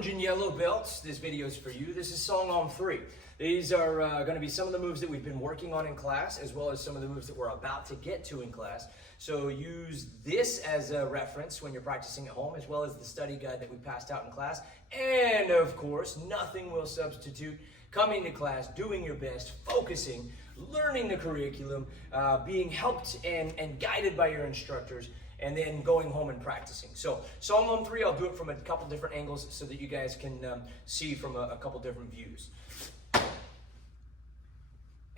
orange and yellow belts, this video is for you. This is Songahm 3. These are going to be some of the moves that we've been working on in class, as well as some of the moves that we're about to get to in class. So use this as a reference when you're practicing at home, as well as the study guide that we passed out in class. And of course, nothing will substitute coming to class, doing your best, focusing, learning the curriculum, being helped and guided by your instructors, and then going home and practicing. So Songahm 3, I'll do it from a couple different angles so that you guys can see from a couple different views.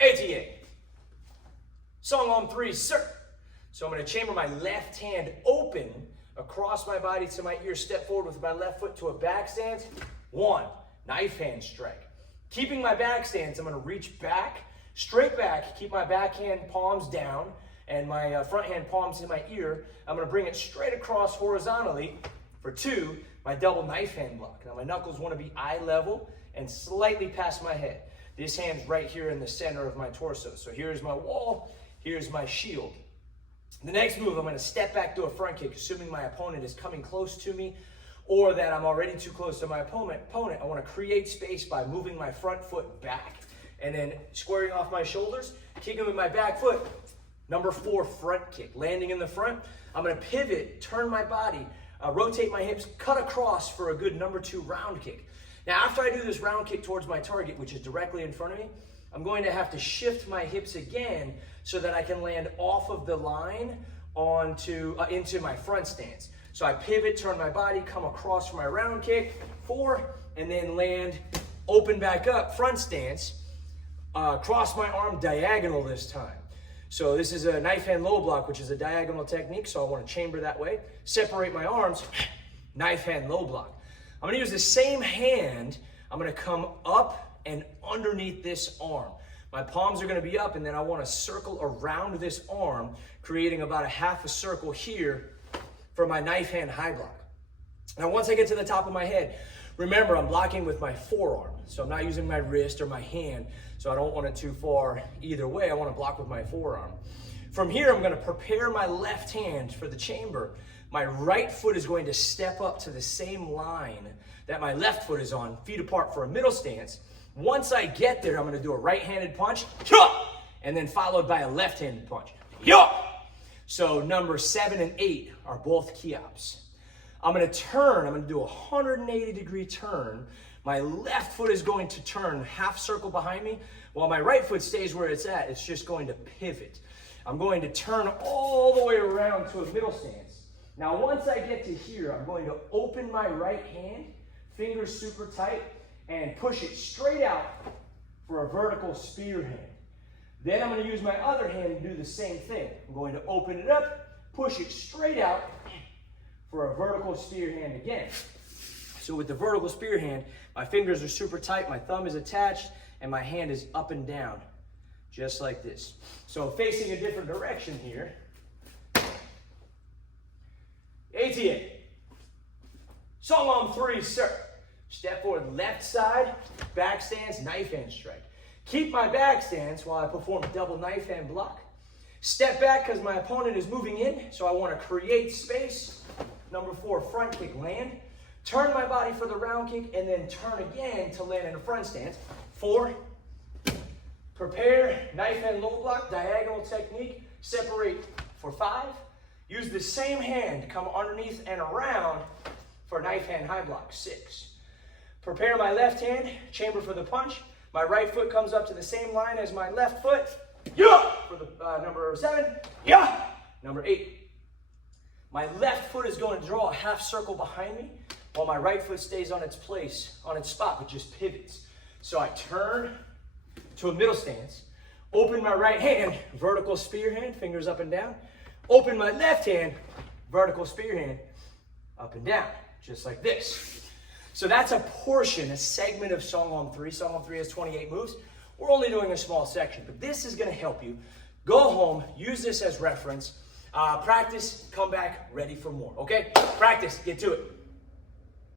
ATA. Songahm 3, sir. So I'm going to chamber my left hand open across my body to my ear, step forward with my left foot to a back stance. 1, knife hand strike. Keeping my back stance, I'm going to reach back, straight back, keep my backhand palms down, and my front hand palms in my ear. I'm going to bring it straight across horizontally for 2, my double knife hand block. Now my knuckles want to be eye level and slightly past my head. This hand's right here in the center of my torso. So here's my wall, here's my shield. The next move, I'm going to step back to a front kick, assuming my opponent is coming close to me or that I'm already too close to my opponent. I want to create space by moving my front foot back and then squaring off my shoulders, kicking with my back foot. Number 4, front kick. Landing in the front, I'm going to pivot, turn my body, rotate my hips, cut across for a good number 2 round kick. Now, after I do this round kick towards my target, which is directly in front of me, I'm going to have to shift my hips again so that I can land off of the line into my front stance. So I pivot, turn my body, come across for my round kick, 4, and then land, open back up, front stance, cross my arm diagonal this time. So this is a knife hand low block, which is a diagonal technique, so I want to chamber that way. Separate my arms, knife hand low block. I'm going to use the same hand. I'm going to come up and underneath this arm. My palms are going to be up, and then I want to circle around this arm, creating about a half a circle here for my knife hand high block. Now, once I get to the top of my head, remember I'm blocking with my forearm, so I'm not using my wrist or my hand, so I don't want it too far either way. I want to block with my forearm. From here, I'm going to prepare my left hand for the chamber. My right foot is going to step up to the same line that my left foot is on, feet apart for a middle stance. Once I get there, I'm going to do a right-handed punch, and then followed by a left-handed punch. So number 7 and 8 are both key-ups. I'm going to turn. I'm going to do a 180-degree turn. My left foot is going to turn half circle behind me, while my right foot stays where it's at. It's just going to pivot. I'm going to turn all the way around to a middle stance. Now, once I get to here, I'm going to open my right hand, fingers super tight, and push it straight out for a vertical spear hand. Then I'm going to use my other hand to do the same thing. I'm going to open it up, push it straight out for a vertical spear hand again. So with the vertical spear hand, my fingers are super tight, my thumb is attached, and my hand is up and down, just like this. So facing a different direction here. ATA. Songahm 3, sir. Step forward, left side, back stance, knife hand strike. Keep my back stance while I perform double knife hand block. Step back because my opponent is moving in, so I want to create space. Number 4, front kick, land. Turn my body for the round kick, and then turn again to land in a front stance. 4, prepare, knife hand low block, diagonal technique. Separate for 5. Use the same hand, come underneath and around for knife hand high block. 6. Prepare my left hand, chamber for the punch. My right foot comes up to the same line as my left foot. For the number 7. Number 8. My left foot is going to draw a half circle behind me, while my right foot stays on its place, on its spot, but just pivots. So I turn to a middle stance, open my right hand, vertical spear hand, fingers up and down. Open my left hand, vertical spear hand, up and down, just like this. So that's a portion, a segment of Songahm 3. Songahm 3 has 28 moves. We're only doing a small section, but this is going to help you. Go home, use this as reference, practice, come back, ready for more, okay? Practice, get to it.